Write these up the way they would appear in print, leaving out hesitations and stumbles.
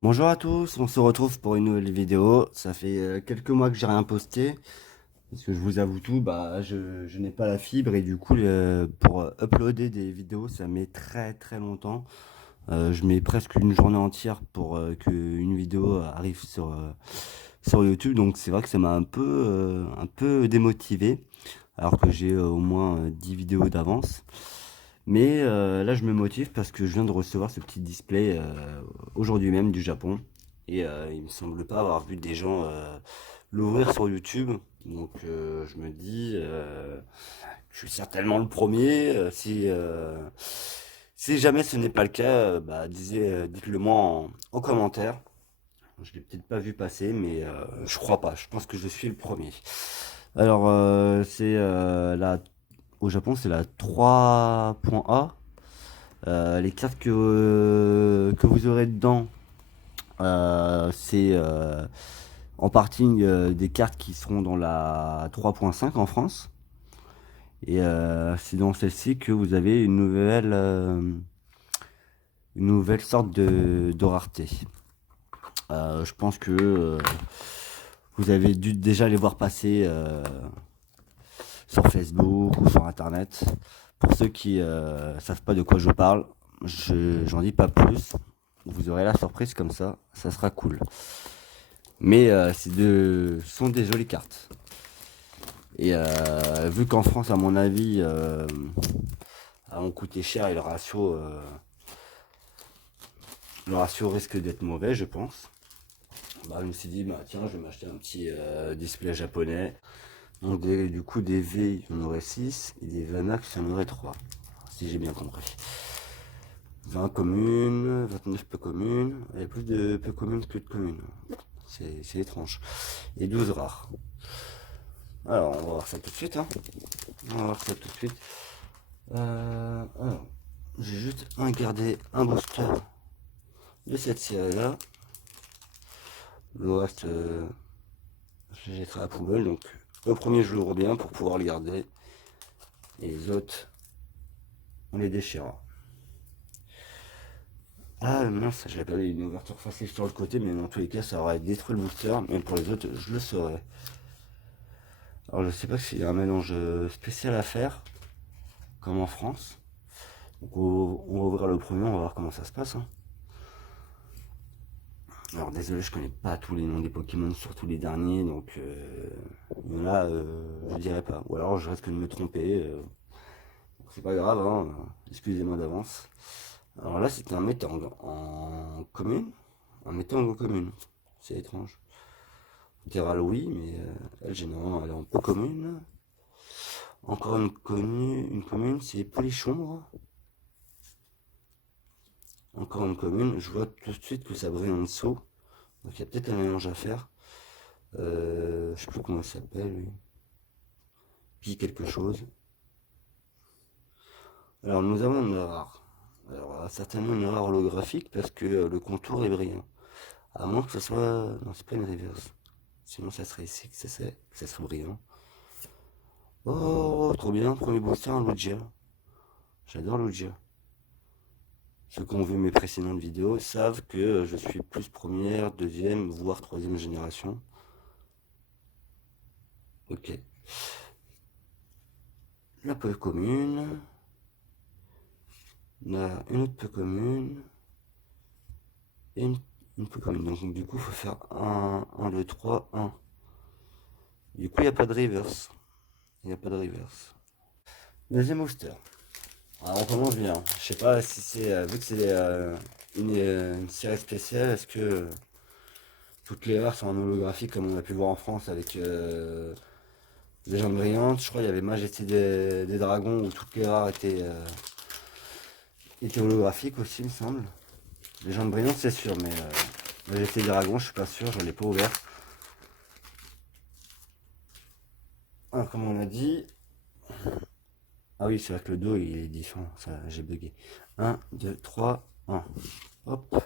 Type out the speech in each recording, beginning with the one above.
Bonjour à tous, on se retrouve pour une nouvelle vidéo. Ça fait quelques mois que j'ai rien posté. Parce que je vous avoue tout, je n'ai pas la fibre et du coup, pour uploader des vidéos, ça met très très longtemps. Je mets presque une journée entière pour qu'une vidéo arrive sur YouTube. Donc c'est vrai que ça m'a un peu démotivé. Alors que j'ai au moins 10 vidéos d'avance. Mais là, je me motive parce que je viens de recevoir ce petit display aujourd'hui même du Japon. Et il me semble pas avoir vu des gens l'ouvrir sur YouTube. Donc je me dis, je suis certainement le premier. Si jamais ce n'est pas le cas, dites-le moi en commentaire. Je l'ai peut-être pas vu passer, mais je crois pas. Je pense que je suis le premier. Alors, au Japon, c'est la 3.A. Les cartes que vous aurez dedans, c'est en partie des cartes qui seront dans la 3.5 en France. Et c'est dans celle-ci que vous avez une nouvelle sorte de rareté. Je pense que vous avez dû déjà les voir passer sur Facebook ou sur Internet. Pour ceux qui savent pas de quoi je parle, j'en dis pas plus. Vous aurez la surprise comme ça sera cool. Mais ce sont des jolies cartes. Et vu qu'en France, à mon avis, ont coûté cher et le ratio risque d'être mauvais, je pense. Je me suis dit, tiens, je vais m'acheter un petit display japonais. Donc du coup, des V, il y en aurait 6 et des Vanax, il y en aurait 3. Si j'ai bien compris. 20 communes, 29 peu communes. Il y a plus de peu communes que de communes. C'est étrange. Et 12 rares. Alors, on va voir ça tout de suite. Hein. On va voir ça tout de suite. Alors, j'ai juste gardé un booster de cette série-là. Le reste, je les jetterai à la poubelle. Donc, le premier, je l'ouvre bien pour pouvoir le garder. Et les autres, on les déchirera. Ah mince, j'avais pas eu une ouverture facile sur le côté, mais dans tous les cas, ça aurait détruit le booster. Mais pour les autres, je le saurais. Alors, je sais pas s'il y a un mélange spécial à faire, comme en France. Donc, on va ouvrir le premier, on va voir comment ça se passe. Hein. Alors désolé, je connais pas tous les noms des Pokémon, surtout les derniers, donc il y en a, je dirais pas. Ou alors je risque de me tromper. C'est pas grave, hein, excusez-moi d'avance. Alors là, c'était un Metang en commune, un Metang en commune. C'est étrange. Terral, oui, mais elle, généralement, elle est en peu commune. Encore une commune, c'est Polichombre. Encore une commune, je vois tout de suite que ça brille en dessous. Donc il y a peut-être un mélange à faire. Je sais plus comment il s'appelle, lui. Puis quelque chose. Alors nous avons une rare. Alors certainement une rare holographique parce que le contour est brillant. À moins que ce soit... Non, c'est pas une reverse. Sinon ça serait ici que ça serait brillant. Oh, trop bien, premier booster en Lugia. J'adore Lugia. Ceux qui ont vu mes précédentes vidéos savent que je suis plus première, deuxième, voire troisième génération. Ok. La peu commune. On a une autre peu commune. Et une peu commune. Donc du coup, il faut faire un 2 3 1. Du coup, il n'y a pas de reverse. Il n'y a pas de reverse. Deuxième booster. Alors, on commence bien. Je sais pas si c'est. Vu que c'est une série spéciale, est-ce que toutes les rares sont en holographie comme on a pu voir en France avec Légende brillante. Je crois qu'il y avait Majesté des Dragons où toutes les rares étaient holographiques aussi, il me semble. Légende brillante, c'est sûr, mais Majesté des Dragons, je suis pas sûr, je l'ai pas ouvert. Alors, comme on a dit. Ah oui, c'est vrai que le dos il est différent, ça j'ai bugué. Un 2 3 1. Hop,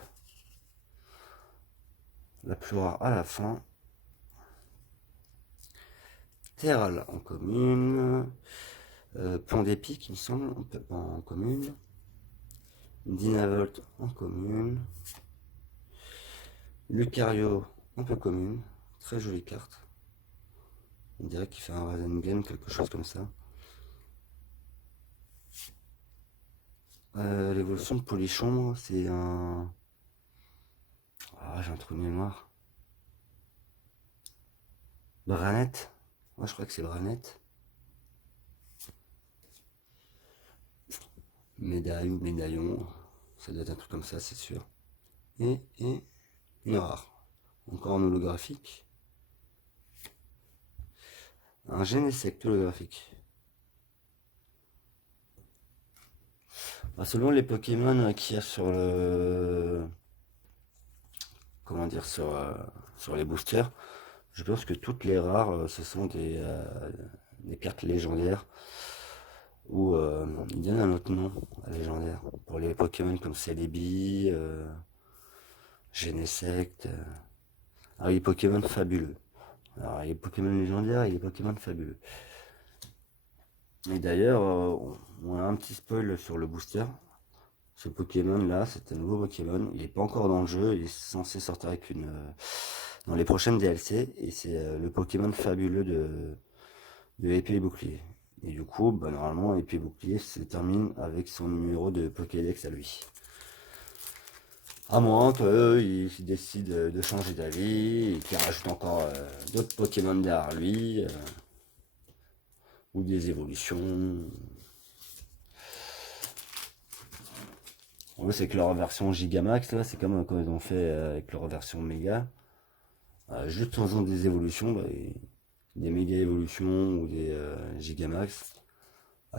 la plus rare à la fin. Terral en commune. Plan d'épique, il me semble, en commune. Dynavolt en commune. Lucario, un peu commune. Très jolie carte. On dirait qu'il fait un Razengame, quelque chose comme ça. L'évolution de Polichon, c'est un... Ah, j'ai un trou de mémoire. Branette. Moi, je crois que c'est Branette. Médaille ou médaillon. Ça doit être un truc comme ça, c'est sûr. Et une rare. Encore en holographique. Un Genesect holographique. Bah, selon les Pokémon qu'il y a sur le... Comment dire, sur les boosters, je pense que toutes les rares, ce sont des cartes légendaires. Ou ils donnent un autre nom à légendaire. Pour les Pokémon comme Celebi, Genesect. Ah oui, Pokémon fabuleux. Alors, il y a les Pokémon légendaires et les Pokémon fabuleux. Et d'ailleurs, on a un petit spoil sur le booster. Ce Pokémon là, c'est un nouveau Pokémon. Il n'est pas encore dans le jeu. Il est censé sortir avec dans les prochaines DLC. Et c'est le Pokémon fabuleux de Épée et Bouclier. Et du coup, bah, normalement, Épée et Bouclier se termine avec son numéro de Pokédex à lui. À moins qu'il décide de changer d'avis et qu'il rajoute encore d'autres Pokémon derrière lui. Ou des évolutions. En gros, c'est que leur version Gigamax, là, c'est comme quand ils ont fait avec leur version Méga. Juste en faisant des évolutions, bah, des méga évolutions ou des Gigamax,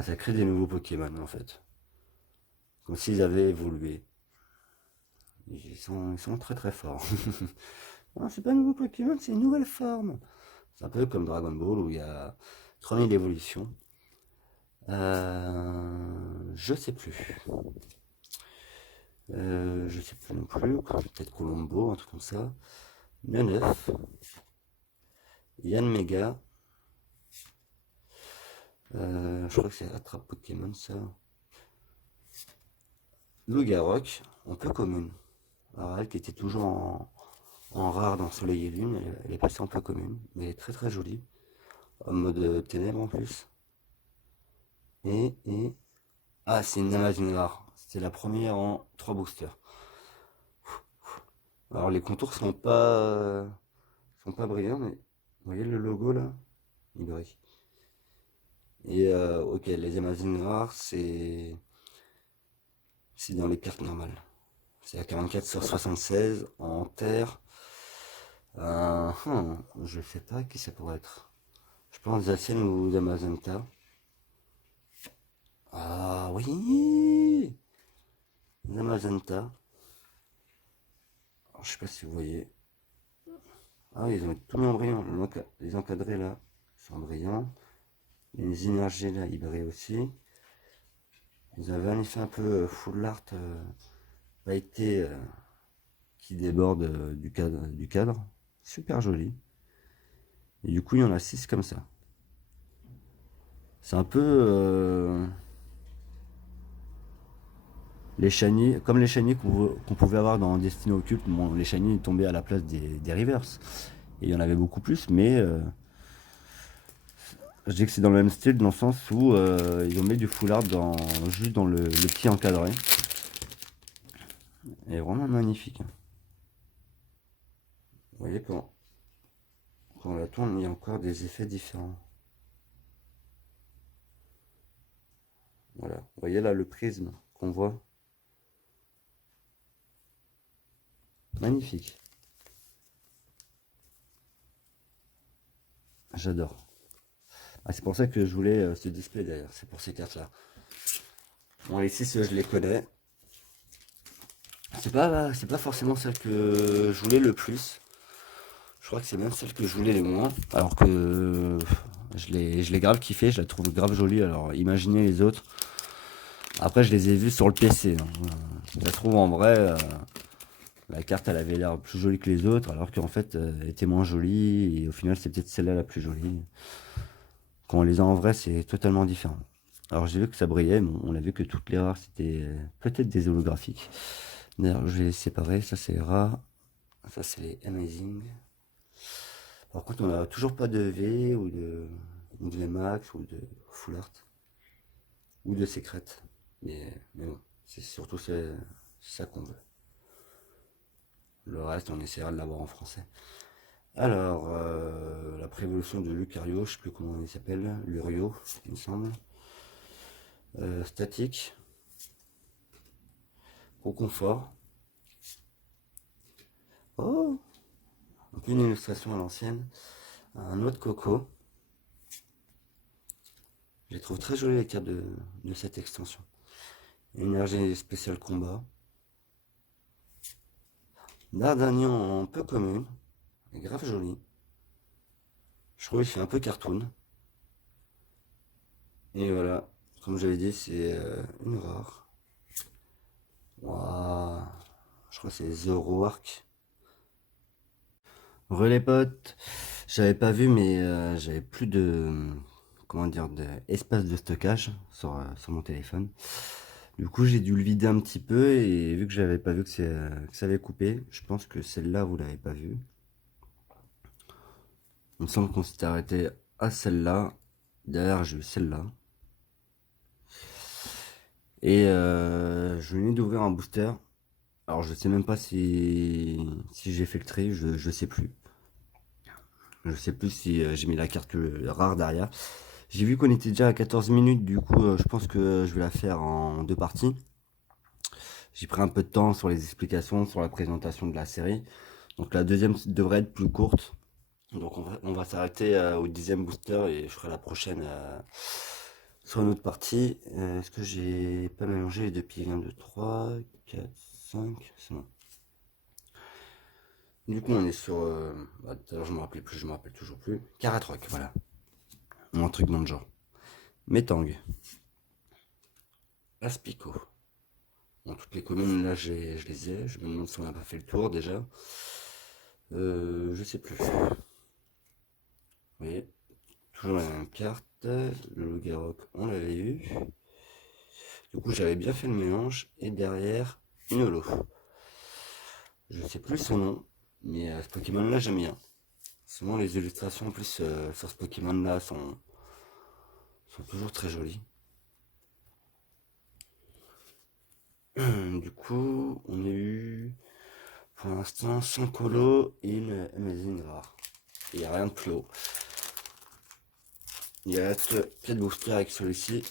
ça crée des nouveaux Pokémon en fait. Comme s'ils avaient évolué. Ils sont très très forts. Non, c'est pas un nouveau Pokémon, c'est une nouvelle forme. C'est un peu comme Dragon Ball où il y a 3000 évolutions. Je sais plus. Je sais plus non plus. Peut-être Colombo, un truc comme ça. 9. Yann Mega. Je crois que c'est Attrape Pokémon ça. Lougarok, un peu commune. Alors elle qui était toujours en rare dans Soleil et Lune, elle est passée en peu commune, mais très très jolie. En mode ténèbres en plus. Et... Ah, c'est une Amazon rare. C'est la première en 3 boosters. Alors les contours sont pas brillants, mais vous voyez le logo là? Il brille. Et ok, les Amazon rares, c'est dans les cartes normales. C'est à 44 sur 76 en terre. Je sais pas qui ça pourrait être. Je pense Zacian ou Zamazenta. Ah oui, Zamazenta. Alors, je sais pas si vous voyez. Ah, ils ont tout mis en brillant. Les encadrés là sont brillants. Les énergies là, ils brillent aussi. Ils avaient un effet un peu full art pailleté qui déborde du cadre. Super joli. Et du coup, il y en a 6 comme ça. C'est un peu les shiny, comme les shiny qu'on pouvait avoir dans Destiny Occulte. Bon, les shiny tombaient à la place des reverse. Et il y en avait beaucoup plus, mais je dis que c'est dans le même style, dans le sens où ils ont mis du full art juste dans le petit encadré. Et vraiment magnifique. Vous voyez, quand on la tourne, il y a encore des effets différents. Voilà. Vous voyez là le prisme qu'on voit. Magnifique. J'adore. Ah, c'est pour ça que je voulais ce display d'ailleurs. C'est pour ces cartes là. Bon, les 6 je les connais. C'est pas forcément celle que je voulais le plus. Je crois que c'est même celle que je voulais le moins. Alors que je l'ai grave kiffé, je la trouve grave jolie. Alors imaginez les autres. Après je les ai vus sur le PC. Hein. Je la trouve en vrai. La carte elle avait l'air plus jolie que les autres. Alors qu'en fait elle était moins jolie. Et au final c'est peut-être celle-là la plus jolie. Quand on les a en vrai c'est totalement différent. Alors j'ai vu que ça brillait. Mais on a vu que toutes les rares c'était peut-être des holographiques. D'ailleurs je vais les séparer. Ça c'est rare. Ça c'est les Amazing. Par contre on n'a toujours pas de V ou de Max ou de Full Art ou de Secret. Mais bon, c'est surtout ça qu'on veut. Le reste on essaiera de l'avoir en français. Alors, la prévolution de Lucario, je sais plus comment il s'appelle, Lurio, il me semble. Statique. Au confort. Oh, donc une illustration à l'ancienne. Un autre coco. Je les trouve très jolies les cartes de cette extension. Énergie spéciale combat. D'Artagnan en peu commune. Grave joli. Je trouve qu'il fait un peu cartoon. Et voilà, comme j'avais dit, c'est une rare. Waouh, je crois que c'est Zero Arc. Relais potes, j'avais pas vu, mais j'avais plus de, comment dire, d'espace de stockage sur mon téléphone. Du coup, j'ai dû le vider un petit peu et vu que j'avais pas vu que ça avait coupé, je pense que celle-là, vous l'avez pas vue. Il me semble qu'on s'était arrêté à celle-là. Derrière, j'ai eu celle-là. Et je venais d'ouvrir un booster. Alors, je sais même pas si j'ai fait le tri, je sais plus. Je sais plus si j'ai mis la carte rare derrière. J'ai vu qu'on était déjà à 14 minutes, du coup je pense que je vais la faire en 2 parties. J'ai pris un peu de temps sur les explications, sur la présentation de la série. Donc la deuxième devrait être plus courte. Donc on va s'arrêter au 10e booster et je ferai la prochaine sur une autre partie. Est-ce que j'ai pas mélangé les deux piles? 1, 2, 3, 4, 5, c'est bon. Du coup on est sur... tout à l'heure je me rappelais plus, je me rappelle toujours plus. Karatroc, voilà. Ou un truc dans le genre. Metang. Aspico. Bon, toutes les communes là je les ai. Je me demande si on n'a pas fait le tour déjà. Je sais plus. Vous voyez, toujours la même carte. Le Loup-Garou, on l'avait eu. Du coup j'avais bien fait le mélange. Et derrière, une holo. Je sais plus son nom. Mais ce Pokémon là j'aime bien. Souvent les illustrations en plus sur ce Pokémon là sont toujours très jolies. Du coup, on a eu pour l'instant 5 holos et une Amazing rare. Il n'y a rien de plus haut. Il y a 4 boosters avec celui-ci.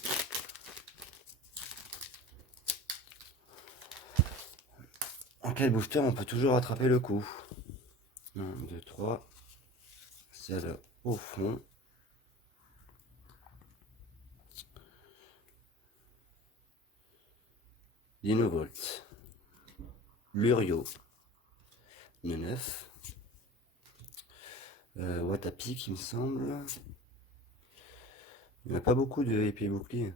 En 4 boosters, on peut toujours rattraper le coup. 1, 2, 3. Celle au fond. Dinovolt. Lurio. Le 9. Watapi, il me semble. Il n'y a pas beaucoup de épée bouclier.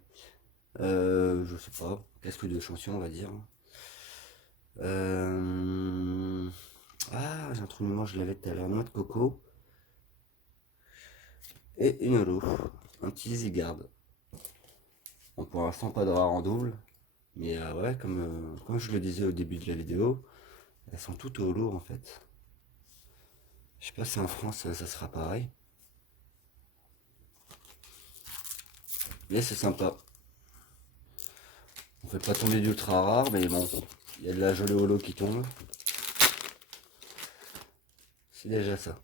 Je sais pas. Casque de chanson, on va dire. Ah, j'ai un trou de mémoire, je l'avais tout à l'heure. Noix de coco. Et une holo. Un petit Zygarde. Bon, pour l'instant, pas de rare en double. Mais ouais, comme je le disais au début de la vidéo, elles sont toutes au holo en fait. Je sais pas si en France ça sera pareil. Mais c'est sympa. On fait pas tomber d'ultra rare, mais bon, il y a de la jolie holo qui tombe. C'est déjà ça.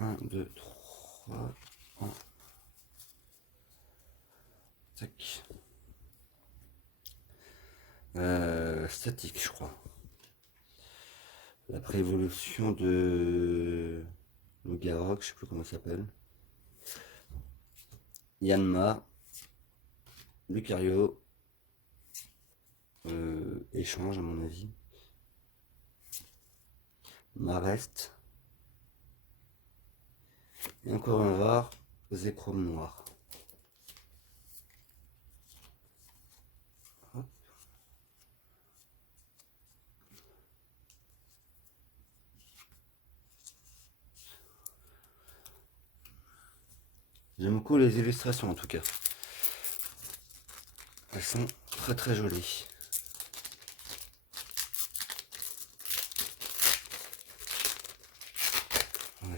1, 2, 3, 1. Tac. Statique, je crois. La préévolution de Loup-Garou, je sais plus comment ça s'appelle. Yanma. Lucario. Échange à mon avis. Marest. Et encore un rare, Zekrom noir. Hop. J'aime beaucoup les illustrations en tout cas. Elles sont très très jolies.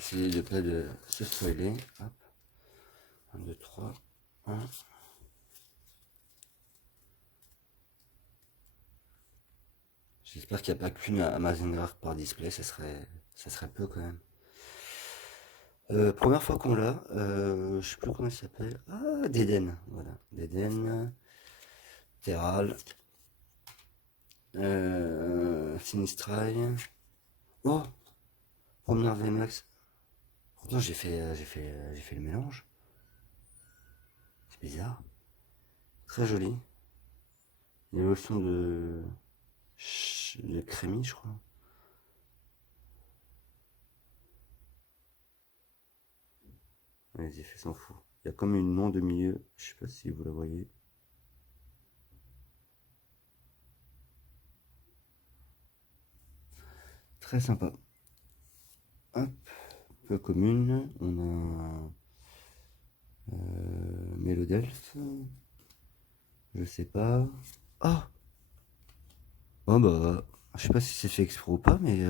essayer de pas de se spoiler. Hop. 1, 2, 3, 1. J'espère qu'il n'y a pas qu'une Amazon Arc par display, ça serait peu quand même. Première fois qu'on l'a, je sais plus comment il s'appelle. Ah, Deden, voilà. Deden, Terral, Sinistrail. Oh, Promeneur VMAX. Pourtant j'ai fait le mélange. C'est bizarre. Très joli. Les lotions de crémy, je crois. Les effets s'en fout. Il y a comme une onde de milieu. Je sais pas si vous la voyez. Très sympa. Hop, peu commune. On a Mélodelph. Je sais pas. Ah, oh bah, je sais pas si c'est fait exprès ou pas, mais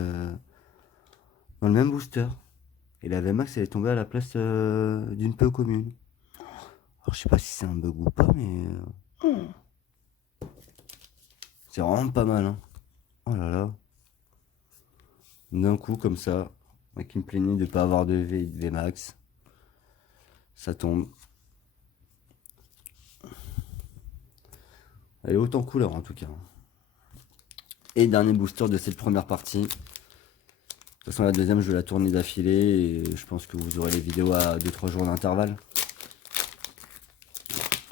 dans le même booster. Et la VMAX elle est tombée à la place d'une peu commune. Alors je sais pas si c'est un bug ou pas, mais c'est vraiment pas mal, hein. Oh là là. D'un coup comme ça, moi qui me plaignais de pas avoir de VMAX, ça tombe. Elle est haute en couleur en tout cas. Et dernier booster de cette première partie. De toute façon la deuxième je vais la tourner d'affilée et je pense que vous aurez les vidéos à 2-3 jours d'intervalle.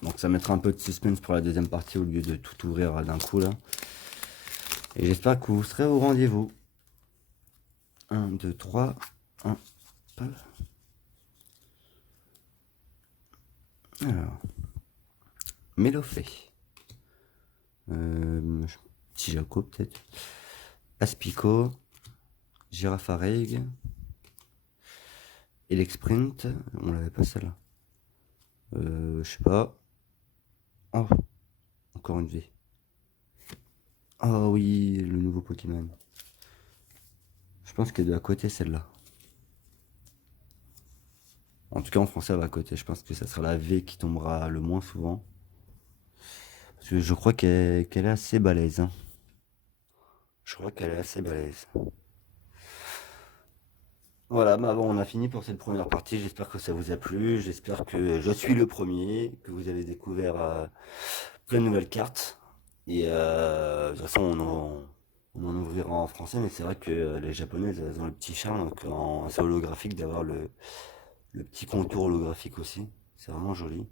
Donc ça mettra un peu de suspense pour la deuxième partie au lieu de tout ouvrir d'un coup là. Et j'espère que vous serez au rendez-vous. 1, 2, 3, 1. Alors, Mélofée. Petit Jaco peut-être. Aspico. Girafarig. Elexprint. On l'avait pas celle-là. Je sais pas. Oh, encore une V. Oh oui, le nouveau Pokémon. Je pense qu'elle est à côté celle-là. En tout cas en français elle va à côté. Je pense que ça sera la V qui tombera le moins souvent. Parce que je crois qu'elle est assez balèze, hein. Je crois qu'elle est assez balèze. Voilà, bah bon, on a fini pour cette première partie. J'espère que ça vous a plu. J'espère que je suis le premier, que vous avez découvert plein de nouvelles cartes. Et de toute façon, on en ouvrira en français, mais c'est vrai que les japonaises, elles ont le petit charme, donc, c'est holographique d'avoir le petit contour holographique aussi. C'est vraiment joli.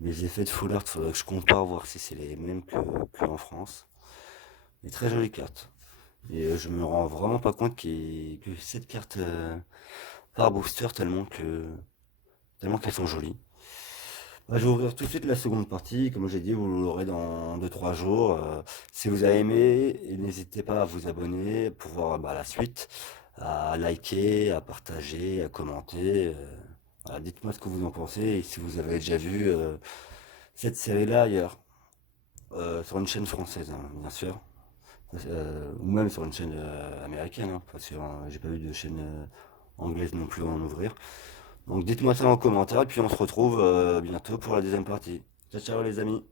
Les effets de full art, faudrait que je compare, voir si c'est les mêmes que en France. Mais très jolie carte. Et je me rends vraiment pas compte que cette carte par booster tellement qu'elles sont jolies. Bah, je vais ouvrir tout de suite la seconde partie. Comme j'ai dit, vous l'aurez dans 2-3 jours. Si vous avez aimé, n'hésitez pas à vous abonner pour voir bah, la suite, à liker, à partager, à commenter. Voilà, dites-moi ce que vous en pensez et si vous avez déjà vu cette série-là ailleurs, sur une chaîne française, hein, bien sûr. Ou même sur une chaîne américaine, hein, parce que j'ai pas vu de chaîne anglaise non plus en ouvrir. Donc dites-moi ça en commentaire et puis on se retrouve bientôt pour la deuxième partie. Ciao ciao les amis.